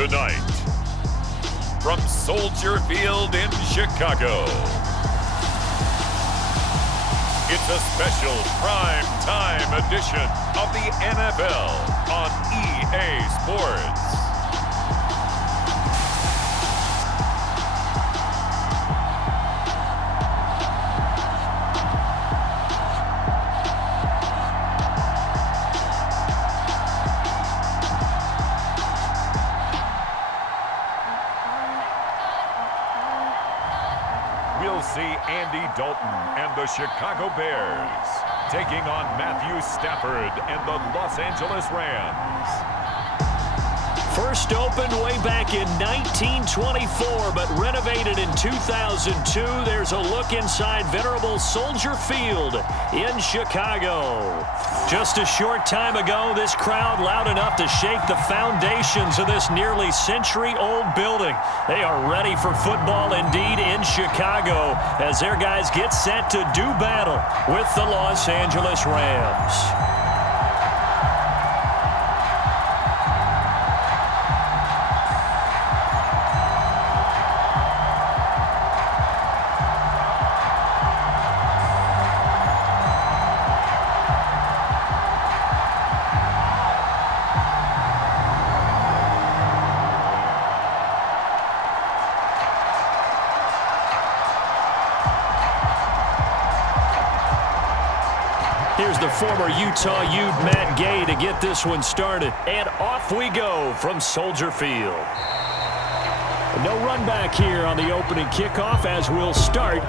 Tonight, from Soldier Field in Chicago, it's a special prime time edition of the NFL on EA Sports. We'll see Andy Dalton and the Chicago Bears taking on Matthew Stafford and the Los Angeles Rams. First opened way back in 1924, but renovated in 2002. There's a look inside venerable Soldier Field in Chicago. Just a short time ago, this crowd loud enough to shake the foundations of this nearly century-old building. They are ready for football indeed in Chicago as their guys get set to do battle with the Los Angeles Rams. Here's the former Utah Ute, Matt Gay, to get this one started. And off we go from Soldier Field. No run back here on the opening kickoff as we'll start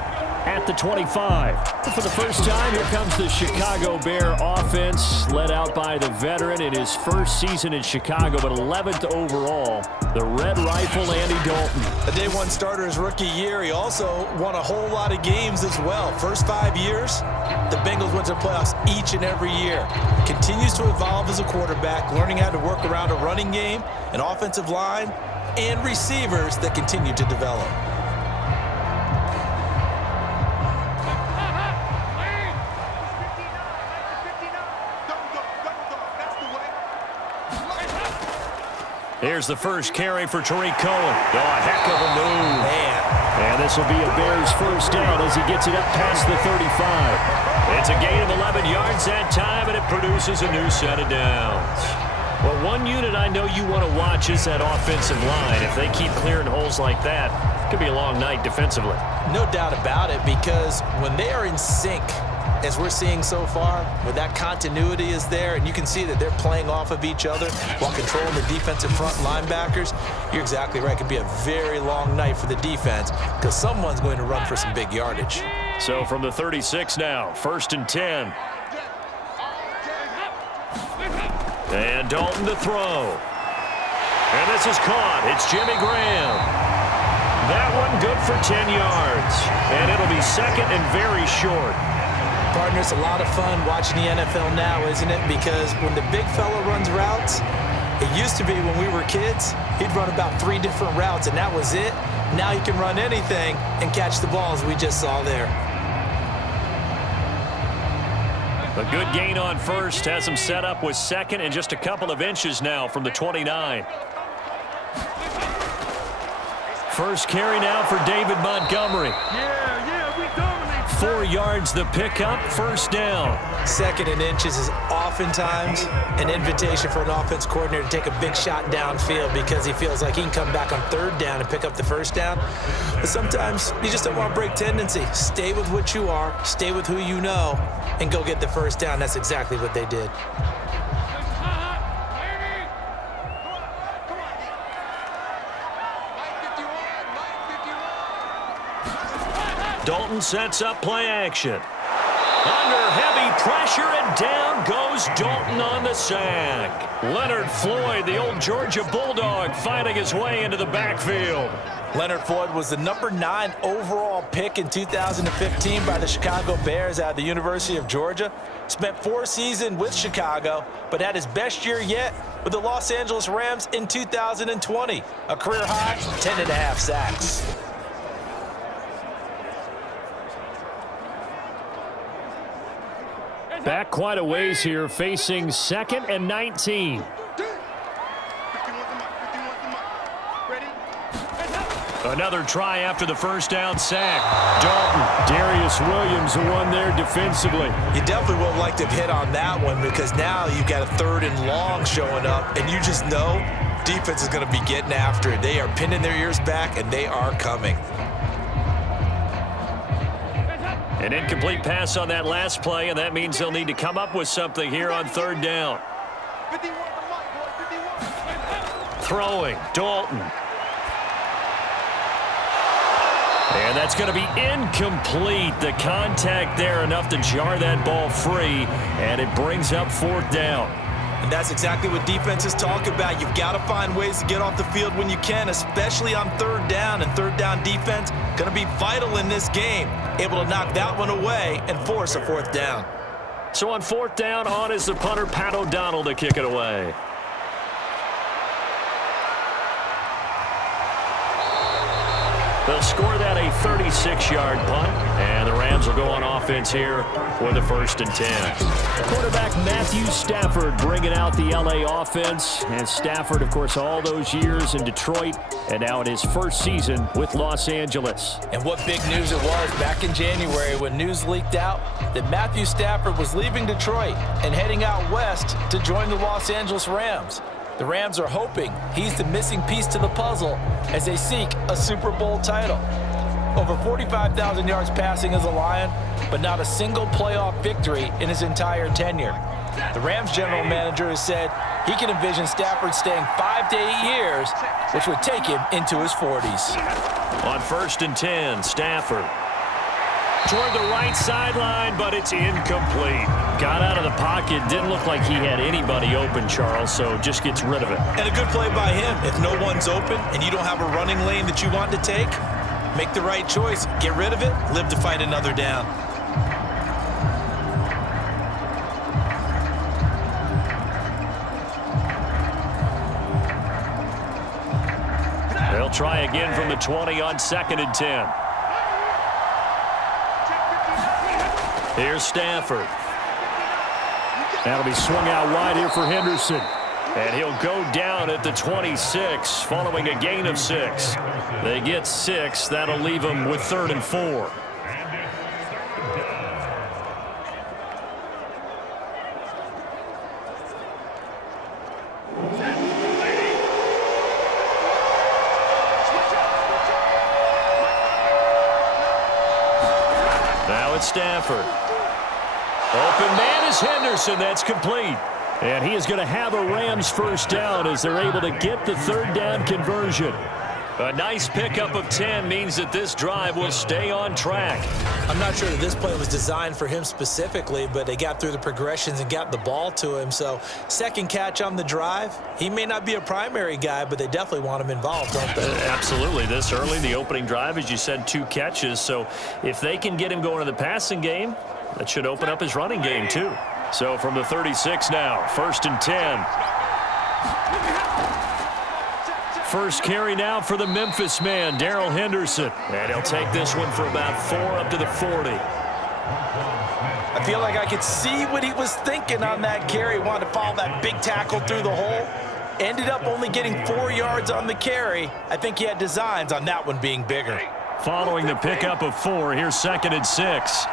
at the 25. For the first time, here comes the Chicago Bear offense, led out by the veteran in his first season in Chicago, but 11th overall, the Red Rifle, Andy Dalton. A day one starter his rookie year. He also won a whole lot of games as well. First 5 years, the Bengals went to the playoffs each and every year. Continues to evolve as a quarterback, learning how to work around a running game, an offensive line, and receivers that continue to develop. Here's the first carry for Tariq Cohen. Oh, a heck of a move. Man. And this will be a Bears first down as he gets it up past the 35. It's a gain of 11 yards that time, and it produces a new set of downs. Well, one unit I know you want to watch is that offensive line. If they keep clearing holes like that, it could be a long night defensively. No doubt about it, because when they are in sync, as we're seeing so far, where that continuity is there, and you can see that they're playing off of each other while controlling the defensive front linebackers, you're exactly right. It could be a very long night for the defense because someone's going to run for some big yardage. So from the 36 now, 1st and 10. And Dalton to throw. And this is caught. It's Jimmy Graham. That one good for 10 yards. And it'll be second and very short. Partner, it's a lot of fun watching the NFL now, isn't it? Because when the big fella runs routes, it used to be when we were kids, he'd run about 3 different routes, and that was it. Now he can run anything and catch the balls we just saw there. A good gain on first has him set up with second and just a couple of inches now from the 29. First carry now for David Montgomery. 4 yards the pickup, first down. Second and inches is oftentimes an invitation for an offense coordinator to take a big shot downfield because he feels like he can come back on 3rd down and pick up the first down. But sometimes you just don't want to break tendency. Stay with what you are, stay with who you know, and go get the first down. That's exactly what they did. Dalton sets up play action. Under heavy pressure, and down goes Dalton on the sack. Leonard Floyd, the old Georgia Bulldog, finding his way into the backfield. Leonard Floyd was the number 9 overall pick in 2015 by the Chicago Bears out of the University of Georgia. Spent 4 seasons with Chicago, but had his best year yet with the Los Angeles Rams in 2020. A career high, 10.5 sacks. Back quite a ways here, facing 2nd and 19. Another try after the first down sack. Dalton. Darius Williams, the one there defensively. You definitely would have liked to hit on that one because now you've got a 3rd and long showing up, and you just know defense is going to be getting after it. They are pinning their ears back, and they are coming. An incomplete pass on that last play, and that means they'll need to come up with something here on 3rd down. Throwing, Dalton. And that's going to be incomplete. The contact there enough to jar that ball free, and it brings up 4th down. And that's exactly what defenses talk about. You've got to find ways to get off the field when you can, especially on 3rd down. And 3rd down defense going to be vital in this game, able to knock that one away and force a 4th down. So on 4th down, on is the punter, Pat O'Donnell, to kick it away. They'll score that a 36-yard punt, and the Rams will go on offense here with a 1st and 10. Quarterback Matthew Stafford bringing out the L.A. offense. And Stafford, of course, all those years in Detroit, and now in his first season with Los Angeles. And what big news it was back in January when news leaked out that Matthew Stafford was leaving Detroit and heading out west to join the Los Angeles Rams. The Rams are hoping he's the missing piece to the puzzle as they seek a Super Bowl title. Over 45,000 yards passing as a Lion, but not a single playoff victory in his entire tenure. The Rams general manager has said he can envision Stafford staying 5 to 8 years, which would take him into his 40s. On 1st and 10, Stafford. Toward the right sideline, but it's incomplete. Got out of the pocket. Didn't look like he had anybody open, Charles, so just gets rid of it. And a good play by him. If no one's open and you don't have a running lane that you want to take, make the right choice. Get rid of it. Live to fight another down. They'll try again from the 20 on 2nd and 10. Here's Stafford. That'll be swung out wide here for Henderson. And he'll go down at the 26 following a gain of 6. They get 6. That'll leave them with 3rd and 4. Now it's Stafford. Open man is Henderson. That's complete. And he is going to have a Rams 1st down as they're able to get the 3rd down conversion. A nice pickup of 10 means that this drive will stay on track. I'm not sure that this play was designed for him specifically, but they got through the progressions and got the ball to him. So 2nd catch on the drive. He may not be a primary guy, but they definitely want him involved, don't they? Absolutely. This early, the opening drive, as you said, 2 catches. So if they can get him going in the passing game, that should open up his running game too. So from the 36 now, 1st and 10. First carry now for the Memphis man, Darrell Henderson. And he'll take this one for about 4 up to the 40. I feel like I could see what he was thinking on that carry. Wanted to follow that big tackle through the hole. Ended up only getting 4 yards on the carry. I think he had designs on that one being bigger. Following the pickup of 4, here's 2nd and 6.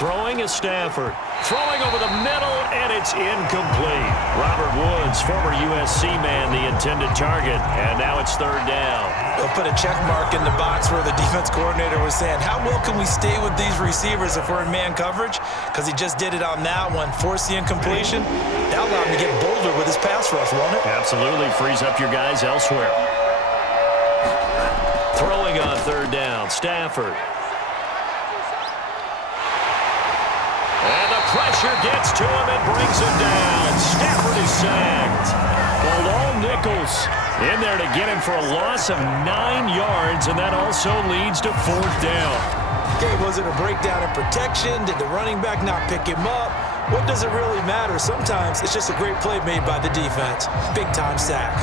Throwing is Stafford. Throwing over the middle, and it's incomplete. Robert Woods, former USC man, the intended target, and now it's 3rd down. They'll put a check mark in the box where the defense coordinator was saying, how well can we stay with these receivers if we're in man coverage? Because he just did it on that one, forced the incompletion. That allowed him to get bolder with his pass rush, won't it? Absolutely, frees up your guys elsewhere. Throwing on 3rd down, Stafford. Pressure gets to him and brings him down. Stafford is sacked. Bilal Nichols in there to get him for a loss of 9 yards, and that also leads to 4th down. Okay, was it a breakdown in protection? Did the running back not pick him up? What does it really matter? Sometimes it's just a great play made by the defense. Big-time sack.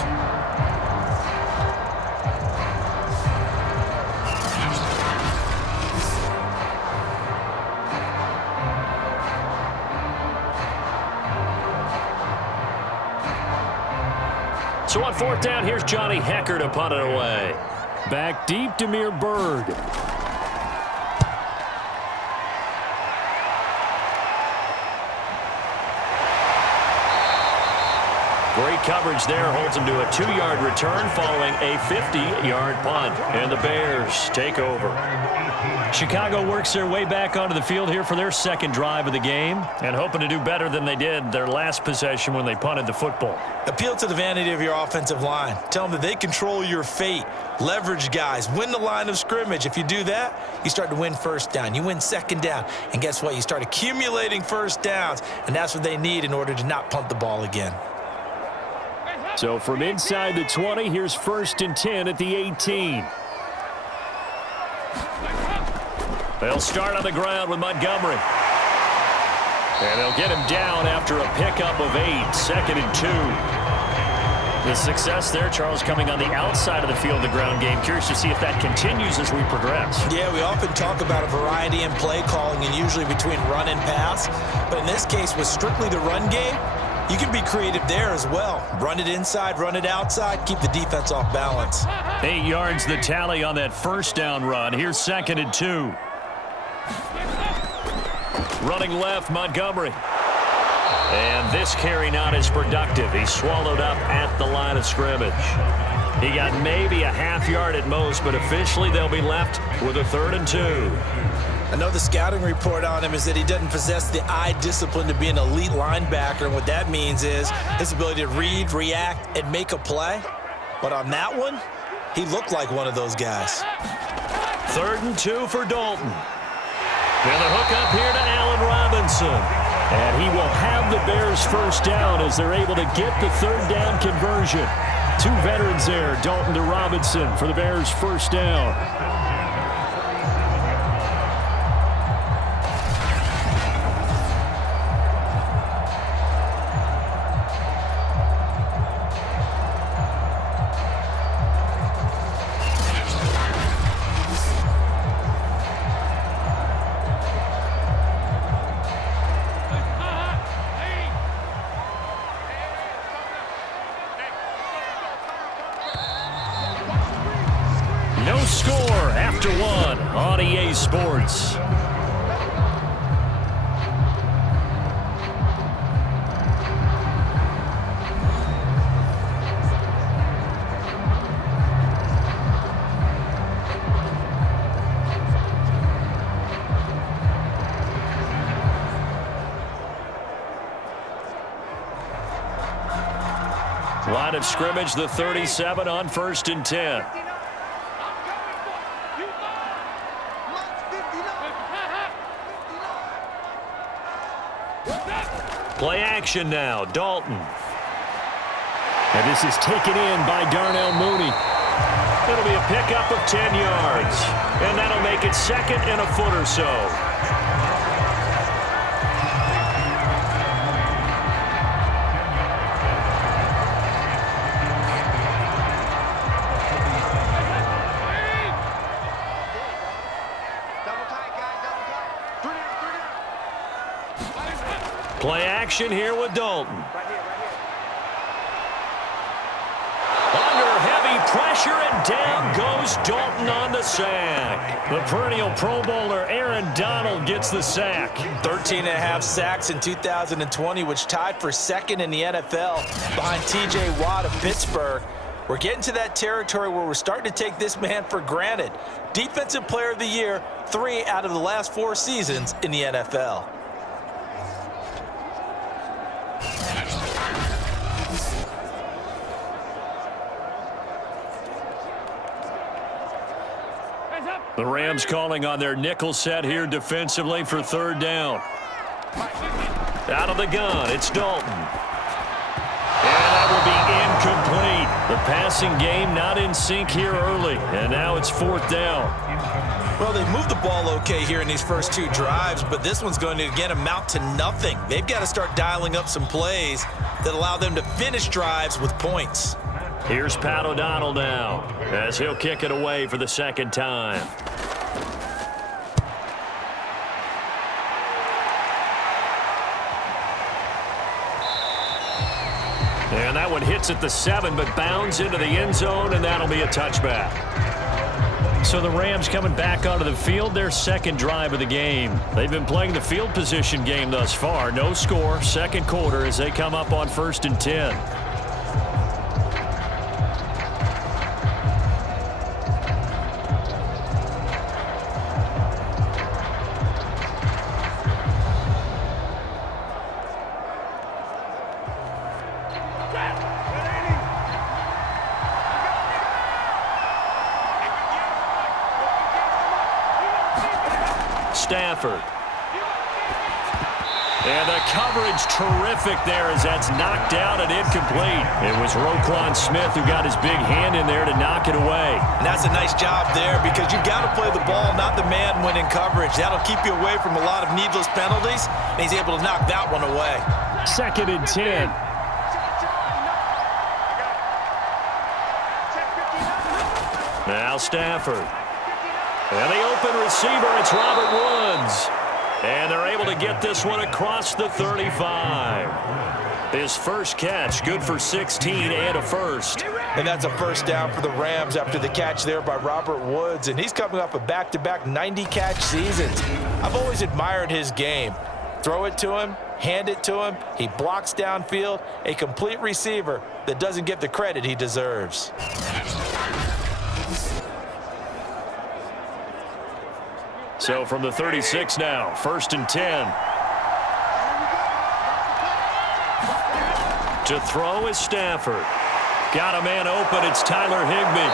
So on fourth down, here's Johnny Hecker to punt it away. Back deep, Demir Bird. Great coverage there, holds him to a 2-yard return following a 50-yard punt. And the Bears take over. Chicago works their way back onto the field here for their second drive of the game and hoping to do better than they did their last possession when they punted the football. Appeal to the vanity of your offensive line. Tell them that they control your fate. Leverage guys. Win the line of scrimmage. If you do that, you start to win first down. You win second down. And guess what? You start accumulating first downs. And that's what they need in order to not punt the ball again. So from inside the 20, here's 1st and 10 at the 18. They'll start on the ground with Montgomery. And they'll get him down after a pickup of 8, 2nd and 2. The success there, Charles, coming on the outside of the field, the ground game. Curious to see if that continues as we progress. Yeah, we often talk about a variety in play calling and usually between run and pass. But in this case, with strictly the run game, you can be creative there as well. Run it inside, run it outside, keep the defense off balance. 8 yards the tally on that first down run. Here's 2nd and 2. Running left, Montgomery. And this carry not as productive. He's swallowed up at the line of scrimmage. He got maybe a half yard at most, but officially they'll be left with a 3rd and 2. I know the scouting report on him is that he doesn't possess the eye discipline to be an elite linebacker. And what that means is his ability to read, react, and make a play. But on that one, he looked like one of those guys. 3rd and 2 for Dalton. And the hook up here to Allen Robinson. And he will have the Bears first down as they're able to get the 3rd down conversion. 2 veterans there, Dalton to Robinson for the Bears first down. No score after 1 on EA Sports. Line of scrimmage, the 37 on 1st and 10. Play action now, Dalton. And this is taken in by Darnell Mooney. It'll be a pickup of 10 yards. And that'll make it 2nd and a foot or so. Play action here with Dalton. Under heavy pressure, and down goes Dalton on the sack. The perennial Pro Bowler Aaron Donald gets the sack. 13.5 sacks in 2020, which tied for 2nd in the NFL behind T.J. Watt of Pittsburgh. We're getting to that territory where we're starting to take this man for granted. Defensive Player of the Year, 3 out of the last 4 seasons in the NFL. The Rams calling on their nickel set here defensively for 3rd down. Out of the gun, it's Dalton. And that will be incomplete. The passing game not in sync here early, and now it's 4th down. Well, they've moved the ball okay here in these first 2 drives, but this one's going to, again, amount to nothing. They've got to start dialing up some plays that allow them to finish drives with points. Here's Pat O'Donnell now, as he'll kick it away for the 2nd time. And that one hits at the 7, but bounds into the end zone, and that'll be a touchback. So the Rams coming back onto the field, their second drive of the game. They've been playing the field position game thus far. No score, second quarter as they come up on 1st and 10. Stafford. And the coverage terrific there as that's knocked down and incomplete. It was Roquan Smith who got his big hand in there to knock it away. And that's a nice job there because you've got to play the ball, not the man when in coverage. That'll keep you away from a lot of needless penalties, and he's able to knock that one away. 2nd and 10. Now Stafford. And the open receiver, it's Robert Woods. And they're able to get this one across the 35. His first catch, good for 16 and a first. And that's a first down for the Rams after the catch there by Robert Woods. And he's coming off a back-to-back 90-catch seasons. I've always admired his game. Throw it to him, hand it to him. He blocks downfield, a complete receiver that doesn't get the credit he deserves. So from the 36 now, 1st and 10. To throw is Stafford. Got a man open, it's Tyler Higbee.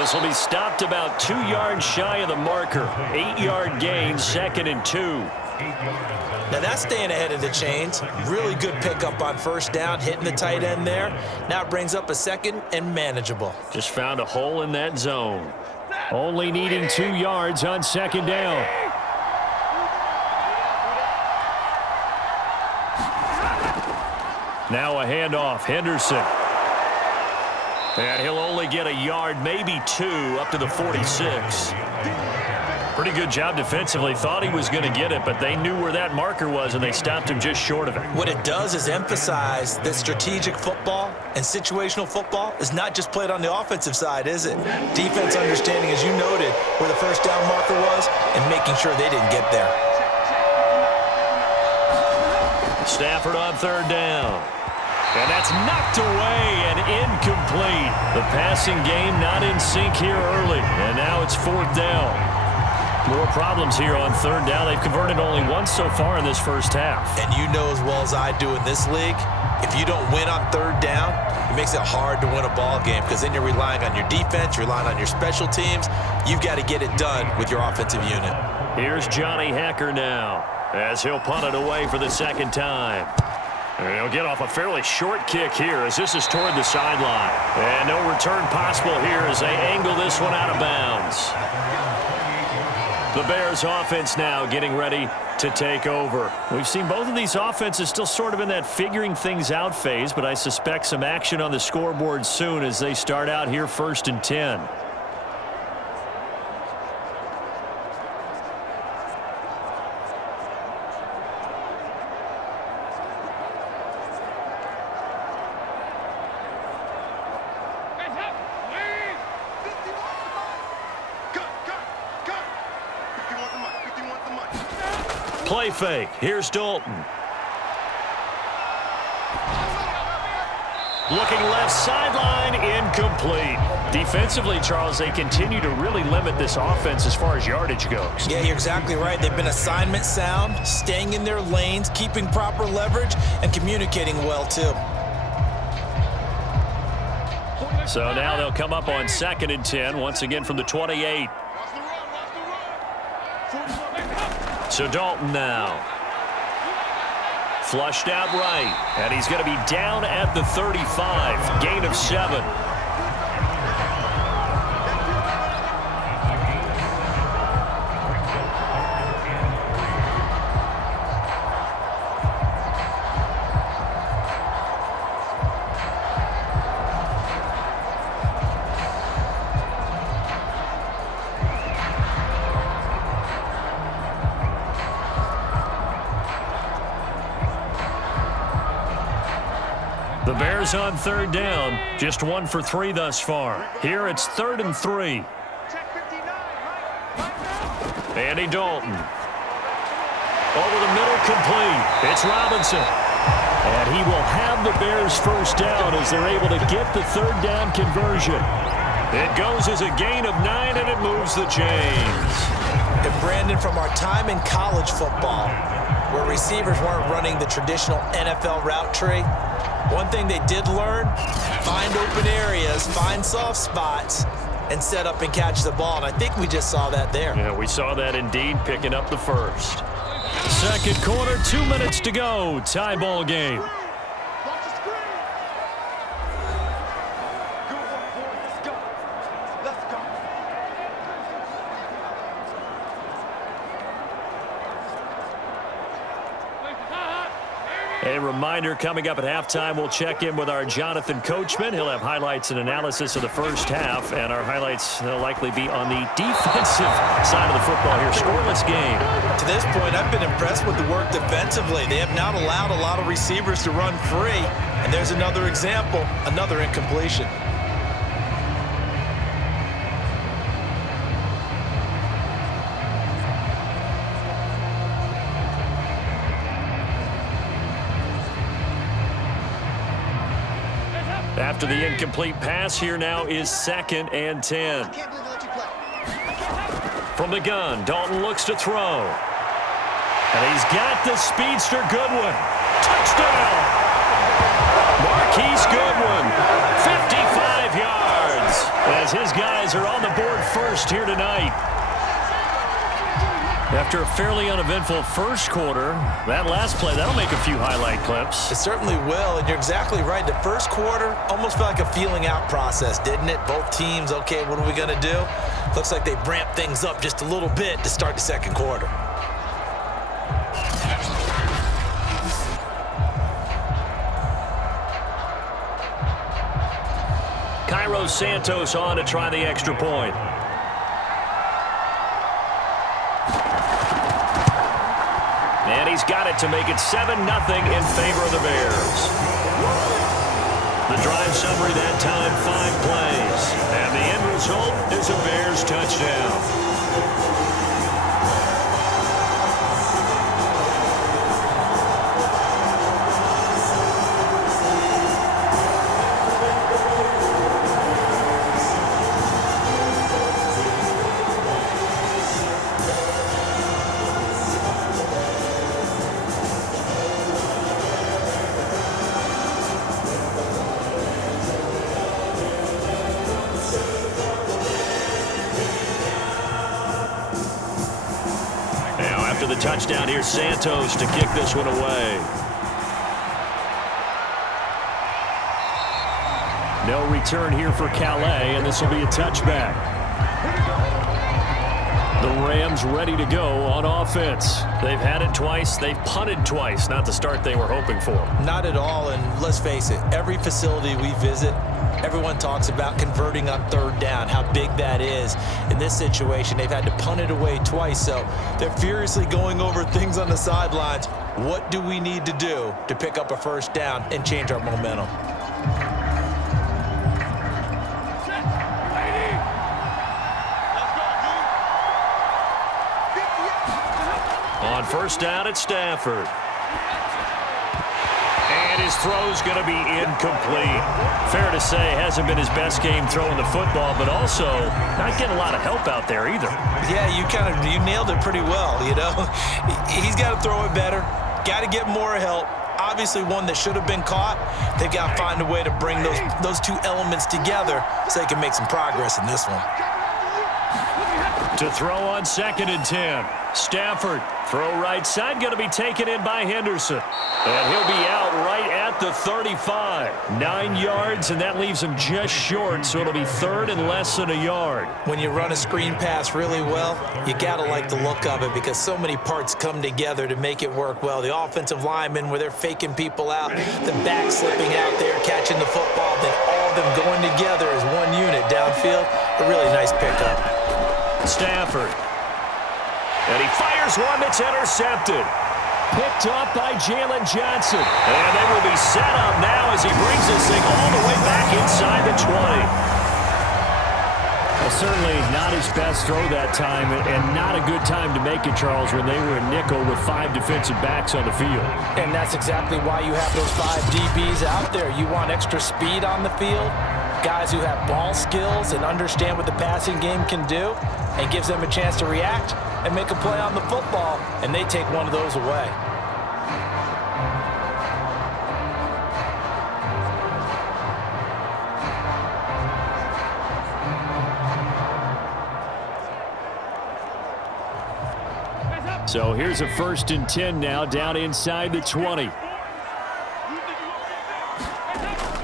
This will be stopped about 2 yards shy of the marker. 8-yard gain, 2nd and 2. Now that's staying ahead of the chains. Really good pickup on first down, hitting the tight end there. Now it brings up a 2nd and manageable. Just found a hole in that zone. Only needing 2 yards on 2nd down. Now a handoff, Henderson. And he'll only get a yard, maybe 2, up to the 46. Pretty good job defensively. Thought he was going to get it, but they knew where that marker was, and they stopped him just short of it. What it does is emphasize that strategic football and situational football is not just played on the offensive side, is it? Defense understanding, as you noted, where the first down marker was and making sure they didn't get there. Stafford on 3rd down. And that's knocked away and incomplete. The passing game not in sync here early, and now it's 4th down. More problems here on 3rd down. They've converted only once so far in this first half. And you know as well as I do in this league, if you don't win on 3rd down, it makes it hard to win a ball game because then you're relying on your defense, you're relying on your special teams. You've got to get it done with your offensive unit. Here's Johnny Hacker now as he'll punt it away for the 2nd time. And he'll get off a fairly short kick here as this is toward the sideline. And no return possible here as they angle this one out of bounds. The Bears offense now getting ready to take over. We've seen both of these offenses still sort of in that figuring things out phase, but I suspect some action on the scoreboard soon as they start out here 1st and 10. Play fake. Here's Dalton. Looking left sideline, incomplete. Defensively, Charles, they continue to really limit this offense as far as yardage goes. Yeah, you're exactly right. They've been assignment sound, staying in their lanes, keeping proper leverage, and communicating well, too. So now they'll come up on 2nd and 10, once again from the 28. So Dalton now. Flushed out right. And he's going to be down at the 35. Gain of 7. The Bears on third down, just 1 for 3 thus far. Here it's 3rd and 3. Andy Dalton. Over the middle, complete. It's Robinson. And he will have the Bears first down as they're able to get the third down conversion. It goes as a gain of 9, and it moves the chains. And Brandon, from our time in college football, where receivers weren't running the traditional NFL route tree, one thing they did learn, find open areas, find soft spots, and set up and catch the ball. And I think we just saw that there. Yeah, we saw that indeed, picking up the first. Second quarter, 2 minutes to go. Tie ball game. A reminder, coming up at halftime, we'll check in with our Jonathan Coachman. He'll have highlights and analysis of the first half, and our highlights will likely be on the defensive side of the football here. Scoreless game. To this point, I've been impressed with the work defensively. They have not allowed a lot of receivers to run free, and there's another example, another incompletion. After the incomplete pass, here now is 2nd and 10. From the gun, Dalton looks to throw. And he's got the speedster Goodwin. Touchdown! Marquise Goodwin, 55 yards, as his guys are on the board first here tonight. After a fairly uneventful first quarter, that last play, that'll make a few highlight clips. It certainly will, and you're exactly right. The first quarter almost felt like a feeling out process, didn't it? Both teams, okay, what are we going to do? Looks like they've ramped things up just a little bit to start the second quarter. Cairo Santos on to try the extra point. And he's got it to make it 7-0 in favor of the Bears. The drive summary that time, 5 plays. And the end result is a Bears touchdown. The touchdown here, Santos to kick this one away. No return here for Calais, and this will be a touchback. The Rams ready to go on offense. They've had it twice. They've punted twice. Not the start they were hoping for. Not at all, and let's face it, every facility we visit, everyone talks about converting on third down, how big that is. In this situation, they've had to punt it away twice, so they're furiously going over things on the sidelines. What do we need to do to pick up a first down and change our momentum? On first down, it's Stafford. And his throw's going to be incomplete. Fair to say, hasn't been his best game throwing the football, but also not getting a lot of help out there either. Yeah, you nailed it pretty well, you know. He's got to throw it better, got to get more help. Obviously one that should have been caught. They've got to find a way to bring those two elements together so they can make some progress in this one. To throw on 2nd and 10. Stafford, throw right side, going to be taken in by Henderson. And he'll be out right at the 35. 9 yards, and that leaves him just short, so it'll be 3rd and less than a yard. When you run a screen pass really well, you got to like the look of it because so many parts come together to make it work well. The offensive linemen, where they're faking people out, the back slipping out there, catching the football, then all of them going together as one unit downfield. A really nice pickup. Stafford. And he fires one that's intercepted. Picked up by Jalen Johnson. And they will be set up now as he brings this thing all the way back inside the 20. Well, certainly not his best throw that time, and not a good time to make it, Charles, when they were in nickel with 5 defensive backs on the field. And that's exactly why you have those 5 DBs out there. You want extra speed on the field, guys who have ball skills and understand what the passing game can do, and gives them a chance to react and make a play on the football, and they take one of those away. So here's a 1st and 10 now, down inside the 20.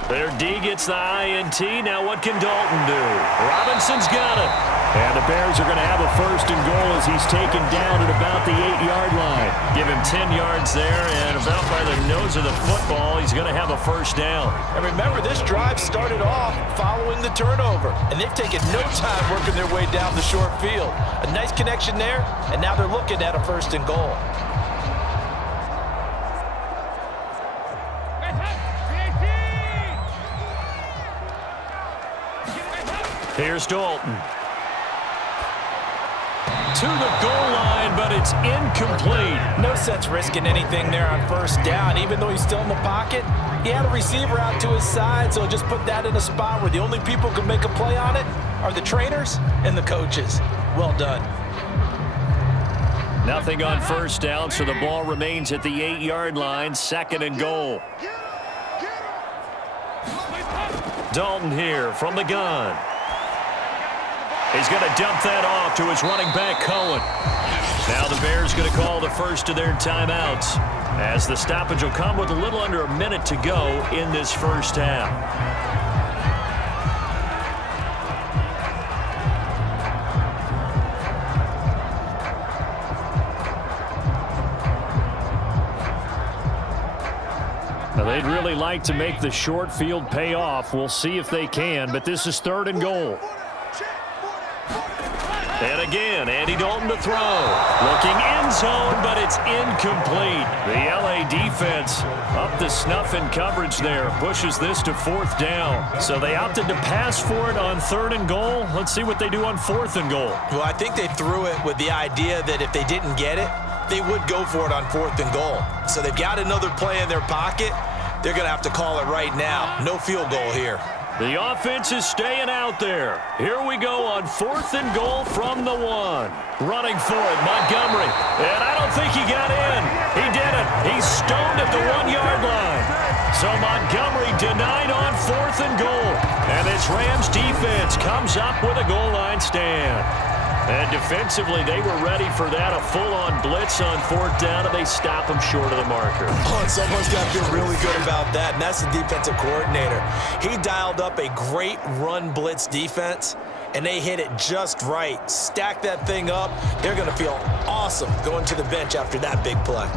Their D gets the INT. Now what can Dalton do? Robinson's got it. And the Bears are going to have a 1st and goal as he's taken down at about the 8-yard line. Give him 10 yards there, and about by the nose of the football, he's going to have a 1st down. And remember, this drive started off following the turnover, and they've taken no time working their way down the short field. A nice connection there, and now they're looking at a 1st and goal. Here's Dalton. To the goal line, but it's incomplete. No sense risking anything there on 1st down. Even though he's still in the pocket, he had a receiver out to his side, so just put that in a spot where the only people who can make a play on it are the trainers and the coaches. Well done. Nothing on 1st down, so the ball remains at the 8-yard line, 2nd and goal. Dalton here from the gun. He's going to dump that off to his running back, Cohen. Now the Bears going to call the first of their timeouts, as the stoppage will come with a little under a minute to go in this 1st half. Now they'd really like to make the short field pay off. We'll see if they can, but this is 3rd and goal. And again, Andy Dalton to throw. Looking end zone, but it's incomplete. The LA defense up to snuff in coverage there. Pushes this to 4th down. So they opted to pass for it on 3rd and goal. Let's see what they do on 4th and goal. Well, I think they threw it with the idea that if they didn't get it, they would go for it on 4th and goal. So they've got another play in their pocket. They're going to have to call it right now. No field goal here. The offense is staying out there. Here we go on 4th and goal from the 1. Running for it, Montgomery. And I don't think he got in. He did it. He's stoned at the 1-yard line. So Montgomery denied on 4th and goal. And this Rams defense comes up with a goal line stand. And defensively, they were ready for that, a full-on blitz on 4th down, and they stop them short of the marker. Oh, and someone's got to feel really good about that, and that's the defensive coordinator. He dialed up a great run blitz defense, and they hit it just right. Stack that thing up. They're going to feel awesome going to the bench after that big play.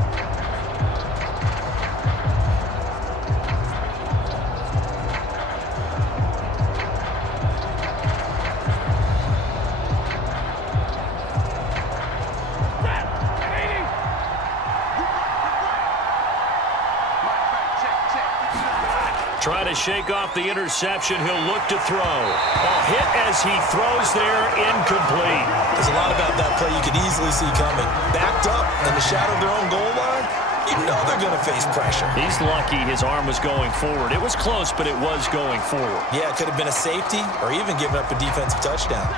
Try to shake off the interception. He'll look to throw. A hit as he throws there, incomplete. There's a lot about that play you could easily see coming. Backed up in the shadow of their own goal line, you know they're going to face pressure. He's lucky his arm was going forward. It was close, but it was going forward. Yeah, it could have been a safety or even giving up a defensive touchdown.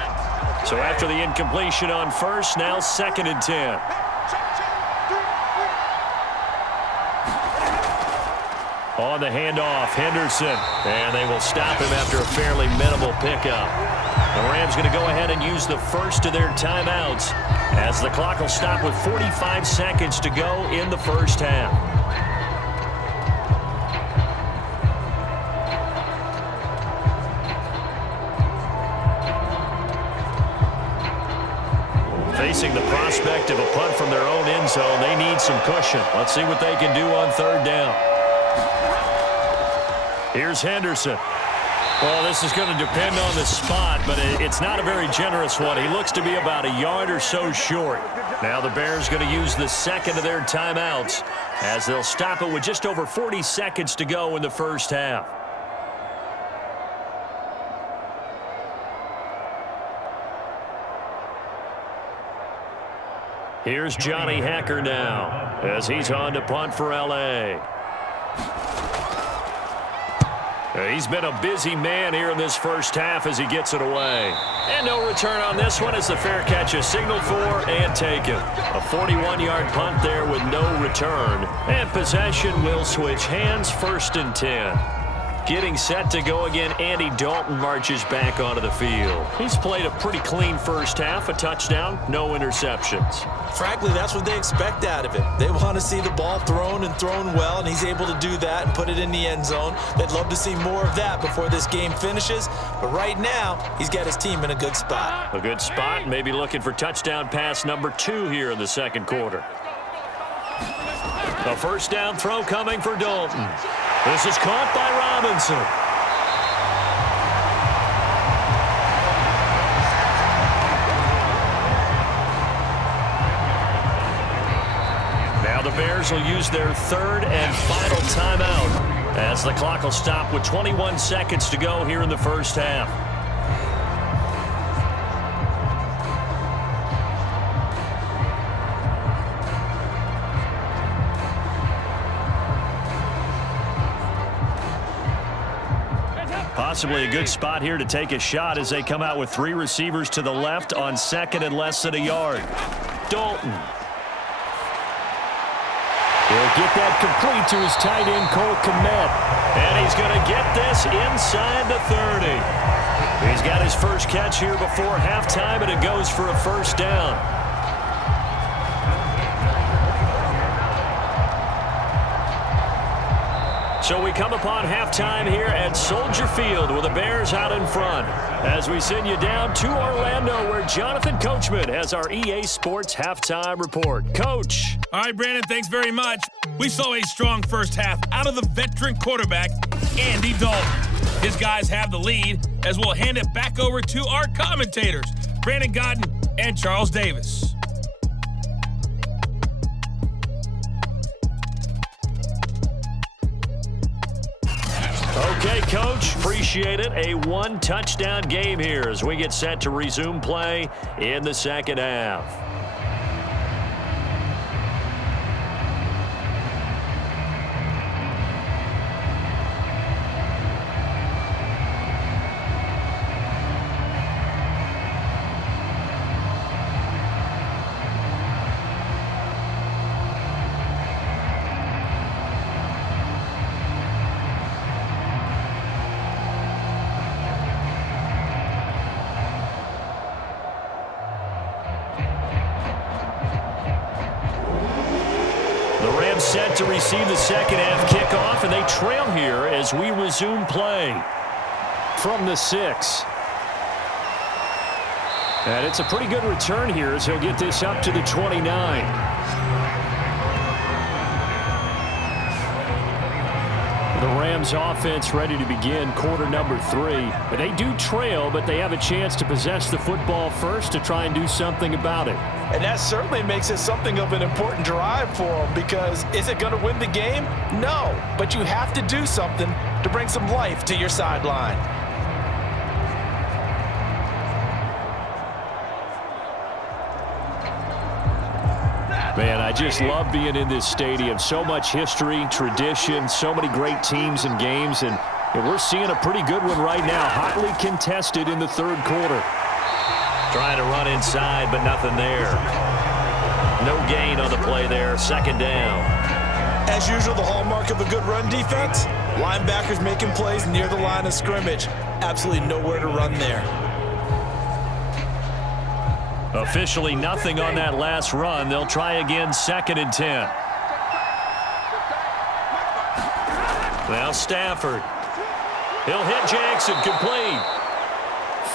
So after the incompletion on 1st, now 2nd and 10. On the handoff, Henderson. And they will stop him after a fairly minimal pickup. The Rams going to go ahead and use the first of their timeouts as the clock will stop with 45 seconds to go in the 1st half. Facing the prospect of a punt from their own end zone, they need some cushion. Let's see what they can do on 3rd down. Here's Henderson. Well, this is going to depend on the spot, but it's not a very generous one. He looks to be about a yard or so short. Now the Bears going to use the second of their timeouts as they'll stop it with just over 40 seconds to go in the first half. Here's Johnny Hacker now as he's on to punt for L.A. He's been a busy man here in this first half as he gets it away. And no return on this one as the fair catch is signaled for and taken. A 41-yard punt there with no return. And possession will switch hands, 1st and 10. Getting set to go again, Andy Dalton marches back onto the field. He's played a pretty clean first half, a touchdown, no interceptions. Frankly, that's what they expect out of him. They want to see the ball thrown and thrown well, and he's able to do that and put it in the end zone. They'd love to see more of that before this game finishes, but right now, he's got his team in a good spot. A good spot, maybe looking for touchdown pass number 2 here in the second quarter. A first down throw coming for Dalton. This is caught by Robinson. Now the Bears will use their 3rd and final timeout as the clock will stop with 21 seconds to go here in the first half. Possibly a good spot here to take a shot as they come out with 3 receivers to the left on 2nd and less than a yard. Dalton. He'll get that complete to his tight end, Cole Kmet. And he's going to get this inside the 30. He's got his first catch here before halftime, and it goes for a first down. So we come upon halftime here at Soldier Field with the Bears out in front as we send you down to Orlando where Jonathan Coachman has our EA Sports halftime report. Coach. All right, Brandon, thanks very much. We saw a strong first half out of the veteran quarterback, Andy Dalton. His guys have the lead as we'll hand it back over to our commentators, Brandon Godden and Charles Davis. Okay, Coach, appreciate it. A 1-touchdown game here as we get set to resume play in the second half. Set to receive the second half kickoff, and they trail here as we resume play from the 6. And it's a pretty good return here as he'll get this up to the 29. The Rams offense ready to begin quarter number 3. But they do trail, but they have a chance to possess the football first to try and do something about it. And that certainly makes it something of an important drive for them because is it going to win the game? No, but you have to do something to bring some life to your sideline. Man, I just love being in this stadium. So much history, tradition, so many great teams and games, and we're seeing a pretty good one right now, hotly contested in the third quarter. Trying to run inside, but nothing there. No gain on the play there, second down. As usual, the hallmark of a good run defense, linebackers making plays near the line of scrimmage. Absolutely nowhere to run there. Officially nothing on that last run. They'll try again, 2nd and 10. Now Stafford. He'll hit Jackson, complete.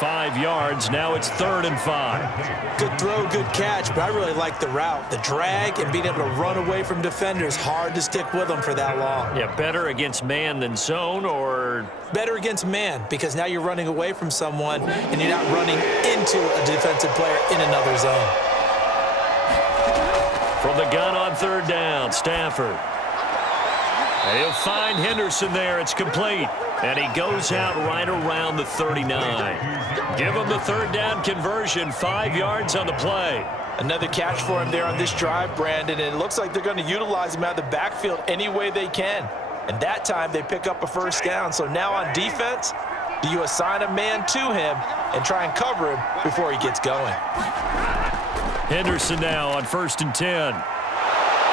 5 yards. Now it's 3rd and 5. Good throw, good catch, but I really like the route. The drag and being able to run away from defenders, hard to stick with them for that long. Yeah, better against man than zone, or? Better against man, because now you're running away from someone and you're not running into a defensive player in another zone. From the gun on 3rd down, Stafford. And he'll find Henderson there. It's complete. And he goes out right around the 39. Give him the 3rd down conversion, 5 yards on the play. Another catch for him there on this drive, Brandon, and it looks like they're going to utilize him out of the backfield any way they can. And that time they pick up a 1st down. So now on defense, do you assign a man to him and try and cover him before he gets going? Henderson now on 1st and 10.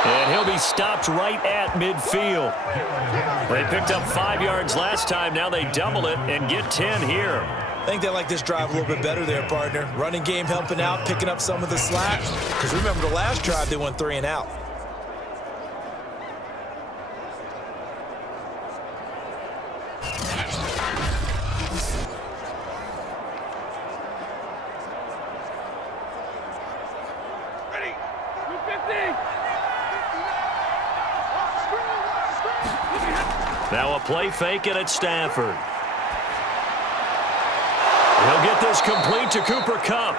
And he'll be stopped right at midfield. They picked up 5 yards last time. Now they double it and get 10 here. I think they like this drive a little bit better there, partner. Running game helping out, picking up some of the slack. Because remember the last drive, they went 3 and out. Now a play fake, and it's Stafford. He'll get this complete to Cooper Kupp.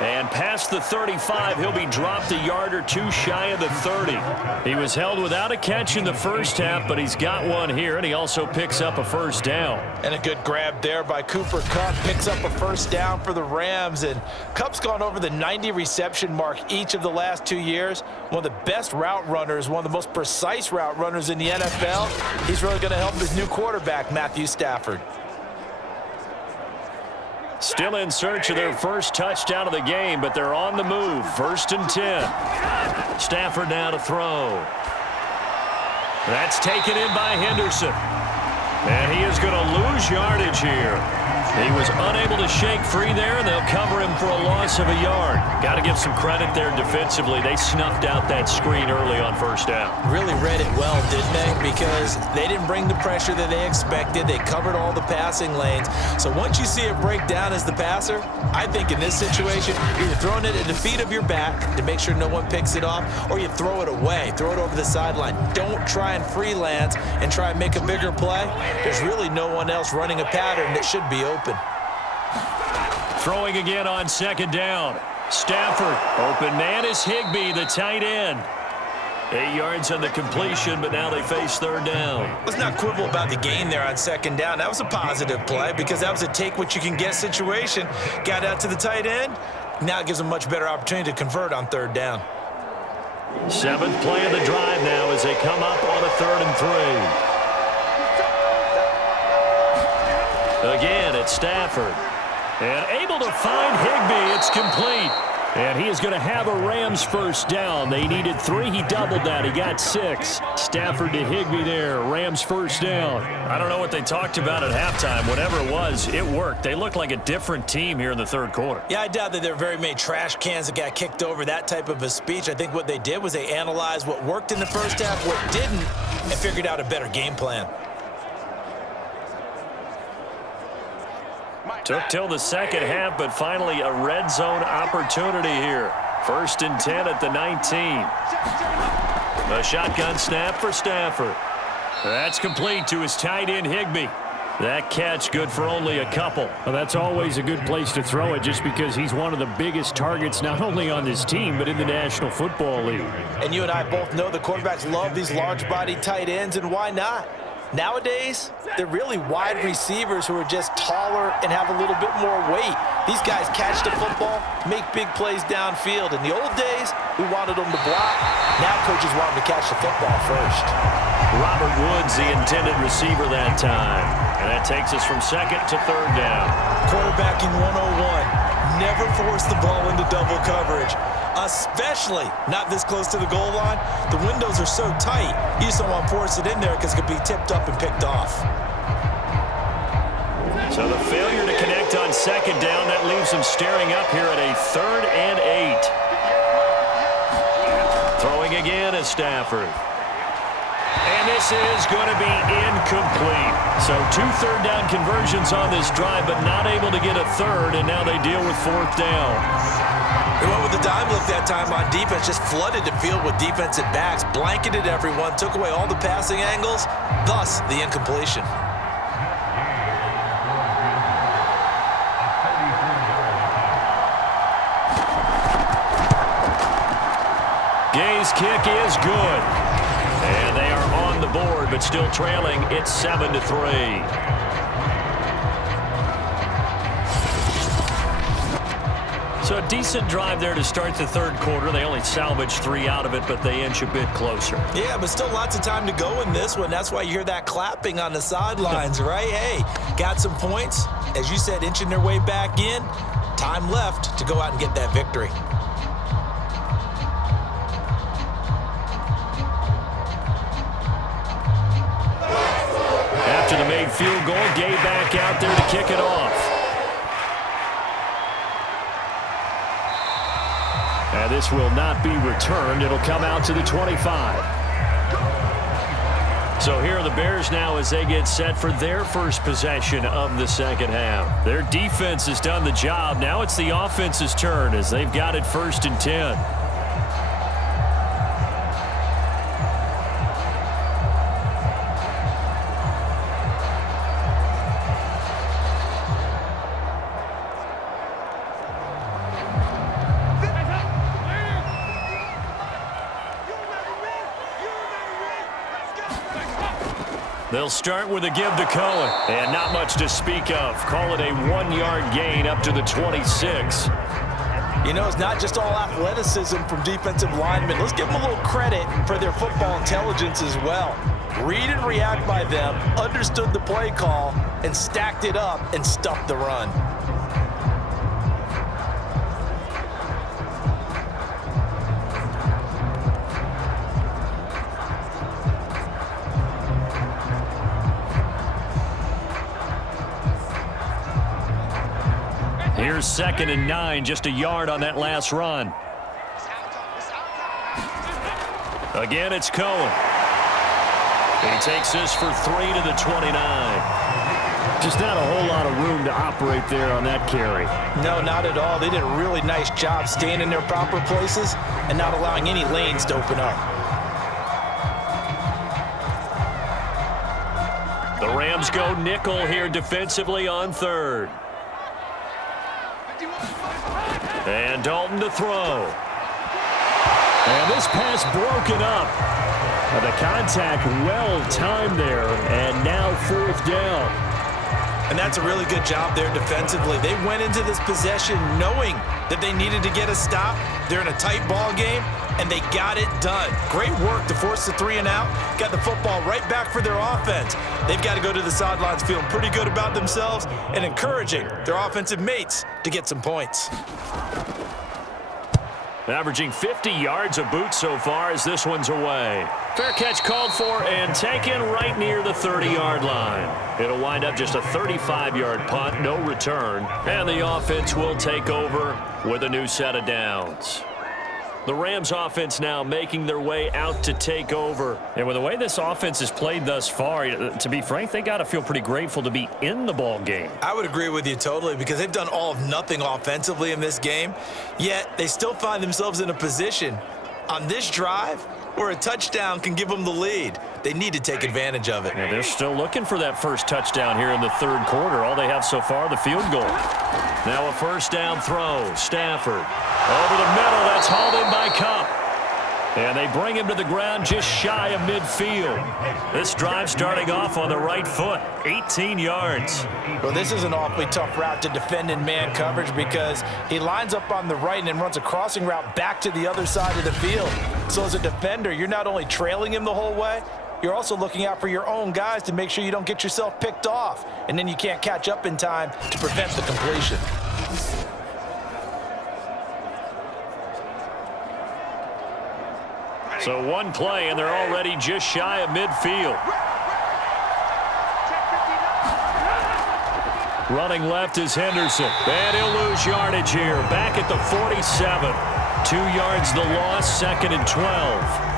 And past the 35, he'll be dropped a yard or 2 shy of the 30. He was held without a catch in the first half, but he's got one here, and he also picks up a 1st down. And a good grab there by Cooper Kupp. Picks up a 1st down for the Rams. And Kupp's gone over the 90 reception mark each of the last 2 years. One of the best route runners, one of the most precise route runners in the NFL. He's really going to help his new quarterback, Matthew Stafford. Still in search of their first touchdown of the game, but they're on the move. 1st and 10. Stafford now to throw. That's taken in by Henderson. And he is going to lose yardage here. He was unable to shake free there, and they'll cover him for a loss of a yard. Got to give some credit there defensively. They snuffed out that screen early on 1st down. Really read it well, didn't they? Because they didn't bring the pressure that they expected. They covered all the passing lanes. So once you see it break down as the passer, I think in this situation, you're either throwing it at the feet of your back to make sure no one picks it off, or you throw it away, throw it over the sideline. Don't try and freelance and try and make a bigger play. There's really no one else running a pattern that should be open. Throwing again on 2nd down. Stafford, open man is Higbee, the tight end. 8 yards on the completion, but now they face 3rd down. Let's not quibble about the gain there on 2nd down. That was a positive play because that was a take-what-you-can-get situation. Got out to the tight end. Now it gives them a much better opportunity to convert on 3rd down. 7th play of the drive now as they come up on a 3rd and 3. Again, it's Stafford. And able to find Higbee. It's complete. And he is going to have a Rams 1st down. They needed 3. He doubled that. He got 6. Stafford to Higbee there. Rams 1st down. I don't know what they talked about at halftime. Whatever it was, it worked. They looked like a different team here in the 3rd quarter. Yeah, I doubt that there were very many trash cans that got kicked over, that type of a speech. I think what they did was they analyzed what worked in the first half, what didn't, and figured out a better game plan. Took till the 2nd half, but finally a red zone opportunity here. 1st and 10 at the 19. A shotgun snap for Stafford. That's complete to his tight end, Higbee. That catch good for only a couple. Well, that's always a good place to throw it just because he's one of the biggest targets not only on this team but in the National Football League. And you and I both know the quarterbacks love these large-body tight ends, and why not? Nowadays, they're really wide receivers who are just taller and have a little bit more weight. These guys catch the football, make big plays downfield. In the old days, we wanted them to block. Now coaches want them to catch the football first. Robert Woods, the intended receiver that time. And that takes us from 2nd to 3rd down. Quarterbacking 101. Never force the ball into double coverage. Especially not this close to the goal line. The windows are so tight, you just don't want to force it in there because it could be tipped up and picked off. So the failure to connect on 2nd down, that leaves them staring up here at a 3rd and 8. Throwing again is Stafford. And this this is going to be incomplete. So 2 third-down conversions on this drive, but not able to get a third, and now they deal with 4th down. They went with the dime look that time on defense, just flooded the field with defensive backs, blanketed everyone, took away all the passing angles, thus the incompletion. Gay's kick is good. And they are on the board, but still trailing. It's 7-3. So a decent drive there to start the 3rd quarter. They only salvaged 3 out of it, but they inch a bit closer. Yeah, but still lots of time to go in this one. That's why you hear that clapping on the sidelines, right? Hey, got some points. As you said, inching their way back in. Time left to go out and get that victory. After the made field goal, Gay back out there to kick it off. And this will not be returned. It'll come out to the 25. So here are the Bears now as they get set for their first possession of the 2nd half. Their defense has done the job. Now it's the offense's turn as they've got it 1st and 10. They'll start with a give to Cohen. And not much to speak of. Call it a 1-yard gain up to the 26. You know, it's not just all athleticism from defensive linemen. Let's give them a little credit for their football intelligence as well. Read and react by them, understood the play call, and stacked it up and stuffed the run. Here's 2nd and 9, just a yard on that last run. Again, it's Cohen. He takes this for 3 to the 29. Just not a whole lot of room to operate there on that carry. No, not at all. They did a really nice job staying in their proper places and not allowing any lanes to open up. The Rams go nickel here defensively on 3rd. And Dalton to throw. And this pass broken up. The contact well timed there, and now 4th down. And that's a really good job there defensively. They went into this possession knowing that they needed to get a stop. They're in a tight ball game, and they got it done. Great work to force the 3 and out. Got the football right back for their offense. They've got to go to the sidelines feeling pretty good about themselves and encouraging their offensive mates to get some points. Averaging 50 yards a boot so far as this one's away. Fair catch called for and taken right near the 30-yard line. It'll wind up just a 35-yard punt, no return, and the offense will take over with a new set of downs. The Rams offense now making their way out to take over. And with the way this offense has played thus far, to be frank, they got to feel pretty grateful to be in the ball game. I would agree with you totally because they've done all of nothing offensively in this game, yet they still find themselves in a position on this drive where a touchdown can give them the lead. They need to take advantage of it. Yeah, they're still looking for that first touchdown here in the 3rd quarter. All they have so far, the field goal. Now a 1st down throw. Stafford over the middle. That's hauled in by Cup. And they bring him to the ground just shy of midfield. This drive starting off on the right foot. 18 yards. Well, this is an awfully tough route to defend in man coverage because he lines up on the right and then runs a crossing route back to the other side of the field. So as a defender, you're not only trailing him the whole way, you're also looking out for your own guys to make sure you don't get yourself picked off. And then you can't catch up in time to prevent the completion. So one play, and they're already just shy of midfield. Running left is Henderson. And he'll lose yardage here. Back at the 47. 2 yards the loss, 2nd and 12.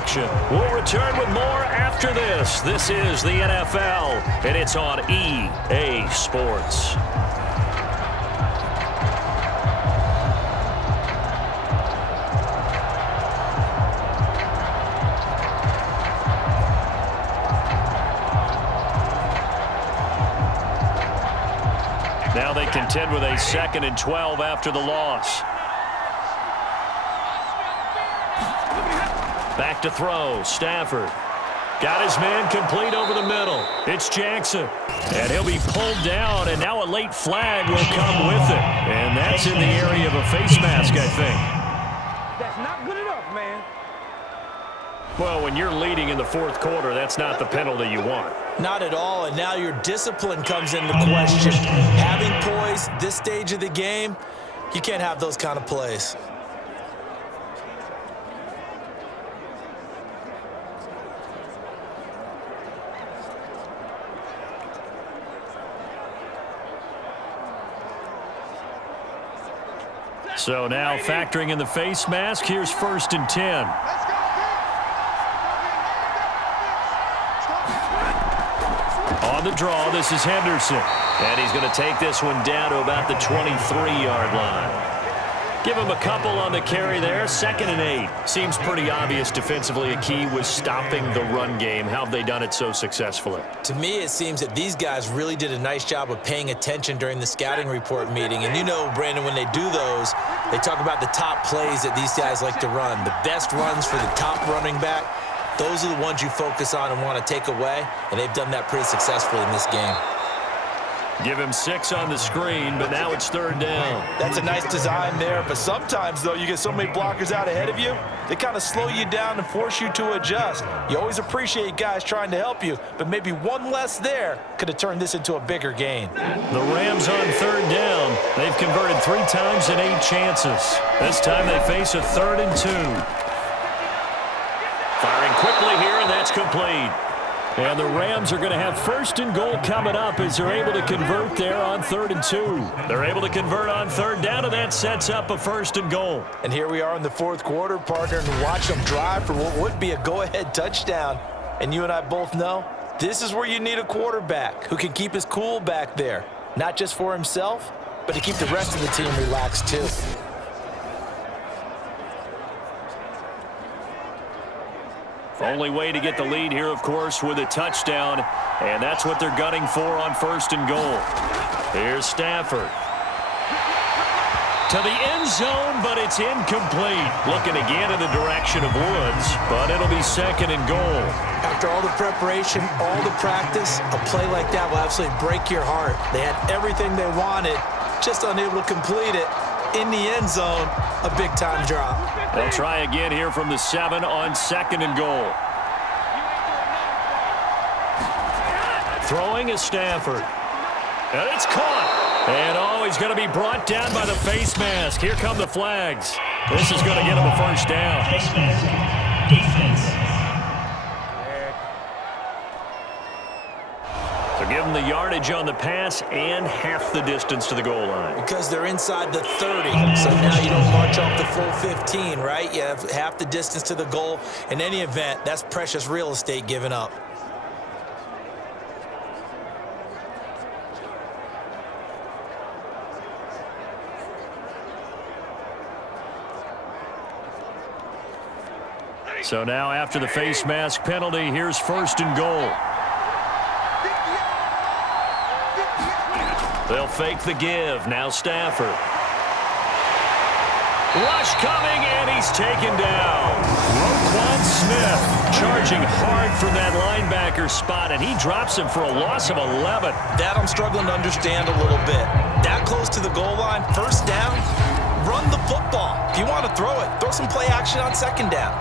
action. We'll return with more after this. This is the NFL, and it's on EA Sports. Now they contend with a 2nd and 12 after the loss. Back to throw. Stafford. Got his man complete over the middle. It's Jackson. And he'll be pulled down, and now a late flag will come with it. And that's in the area of a face mask, I think. That's not good enough, man. Well, when you're leading in the 4th quarter, that's not the penalty you want. Not at all, and now your discipline comes into question. Having poise this stage of the game, you can't have those kind of plays. So now factoring in the face mask, here's 1st and 10. On the draw, this is Henderson. And he's going to take this one down to about the 23-yard line. Give him a couple on the carry there. 2nd and 8. Seems pretty obvious defensively a key was stopping the run game. How have they done it so successfully? To me, it seems that these guys really did a nice job of paying attention during the scouting report meeting. And you know, Brandon, when they do those, they talk about the top plays that these guys like to run. The best runs for the top running back, those are the ones you focus on and want to take away. And they've done that pretty successfully in this game. Give him 6 on the screen, but now it's 3rd down. That's a nice design there, but sometimes, though, you get so many blockers out ahead of you, they kind of slow you down and force you to adjust. You always appreciate guys trying to help you, but maybe one less there could have turned this into a bigger gain. The Rams on 3rd down. They've converted 3 times in 8 chances. This time they face a 3rd and 2. Firing quickly here, and that's complete. And the Rams are going to have 1st and goal coming up as they're able to convert there on 3rd and 2. They're able to convert on 3rd down, and that sets up a 1st and goal. And here we are in the 4th quarter, partner, and watch them drive for what would be a go-ahead touchdown. And you and I both know this is where you need a quarterback who can keep his cool back there, not just for himself, but to keep the rest of the team relaxed too. Only way to get the lead here, of course, with a touchdown, and that's what they're gunning for on 1st and goal. Here's Stafford. To the end zone, but it's incomplete. Looking again in the direction of Woods, but it'll be 2nd and goal. After all the preparation, all the practice, a play like that will absolutely break your heart. They had everything they wanted, just unable to complete it. In the end zone, a big-time drop. They'll try again here from the 7 on 2nd and goal. Throwing is Stafford. And it's caught. And oh, he's going to be brought down by the face mask. Here come the flags. This is going to get him a 1st down. Face mask. Defense. So give them the yardage on the pass and half the distance to the goal line. Because they're inside the 30, so now you don't march off the full 15, right? You have half the distance to the goal. In any event, that's precious real estate given up. So now after the face mask penalty, here's 1st and goal. They'll fake the give. Now Stafford. Rush coming, and he's taken down. Roquan Smith charging hard from that linebacker spot, and he drops him for a loss of 11. That I'm struggling to understand a little bit. That close to the goal line, 1st down, run the football. If you want to throw it, throw some play action on 2nd down.